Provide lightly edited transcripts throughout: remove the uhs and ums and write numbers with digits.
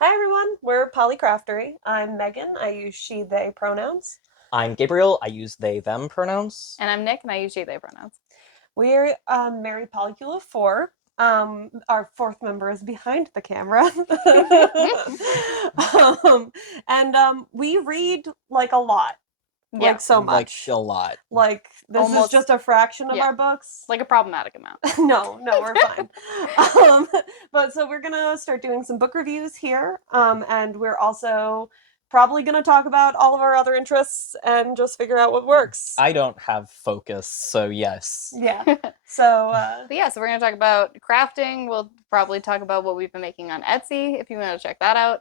Hi everyone, we're Polycraftory. I'm Megan. I use she, they pronouns. I'm Gabriel. I use they, them pronouns. And I'm Nick, and I use she, they pronouns. We're married polycule of four. Our fourth member is behind the camera. We read like a lot. Yeah. Like so much. Like a lot. Like this is Almost- just a fraction of yeah. our books. Like a problematic amount. No, we're fine. But so we're gonna start doing some book reviews here, and we're also probably gonna talk about all of our other interests and just figure out what works. I don't have focus, so yes. Yeah. So But yeah, so we're going to talk about crafting. We'll probably talk about what we've been making on Etsy, if you want to check that out.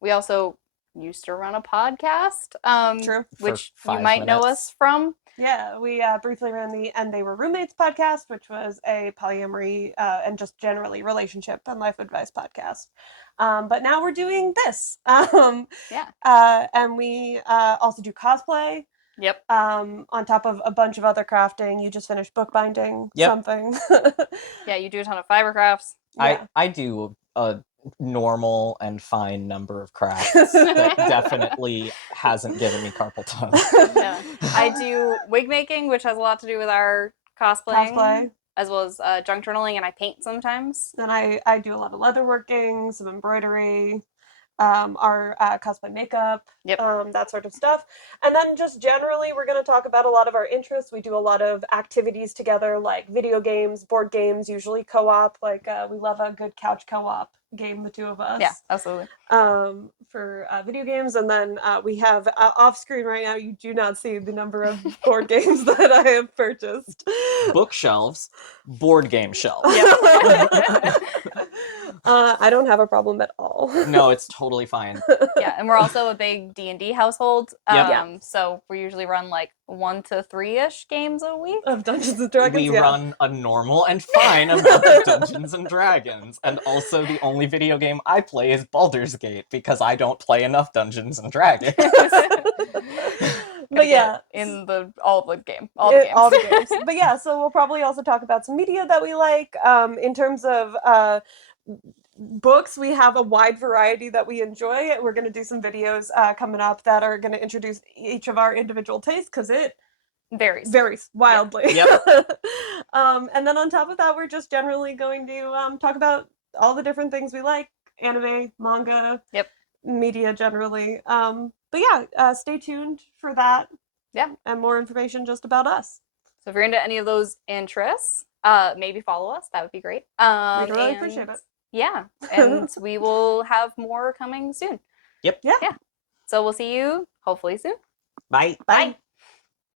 We also used to run a podcast, True. which For you 5 might know minutes. us from. yeah, we briefly ran the And They Were Roommates podcast, which was a polyamory and just generally relationship and life advice podcast. But now we're doing this. Yeah. And we also do cosplay. Yep. On top of a bunch of other crafting. You just finished bookbinding something. Yeah, you do a ton of fiber crafts. Yeah. I do a normal and fine number of crafts that definitely hasn't given me carpal tunnel. Yeah. I do wig making, which has a lot to do with our cosplaying, Cosplay. as well as junk journaling, and I paint sometimes. Then I do a lot of leatherworking, some embroidery, our cosplay makeup, Yep. that sort of stuff. And then just generally, we're going to talk about a lot of our interests. We do a lot of activities together, like video games, board games, usually co-op. Like we love a good couch co-op game, the two of us. Yeah, absolutely. For video games. And then we have off screen right now, you do not see the number of board games that I have purchased. Bookshelves, board game shelves. I don't have a problem at all. No, it's totally fine. Yeah, and we're also a big D&D household. Yep. So we usually run like 1 to 3-ish games a week. Of Dungeons and Dragons. We run a normal and fine amount of Dungeons and Dragons. And also the only video game I play is Baldur's Gate because I don't play enough Dungeons and Dragons. But yeah, in all the games. All the games. But yeah, so we'll probably also talk about some media that we like. In terms of books, we have a wide variety that we enjoy. We're going to do some videos coming up that are going to introduce each of our individual tastes because it varies wildly. Yep. And then on top of that, we're just generally going to talk about all the different things we like: anime, manga, media generally. But yeah, stay tuned for that. Yeah. And more information just about us. So if you're into any of those interests, maybe follow us. That would be great. We'd really appreciate it. Yeah. And we will have more coming soon. Yep. Yeah. So we'll see you hopefully soon. Bye. Bye.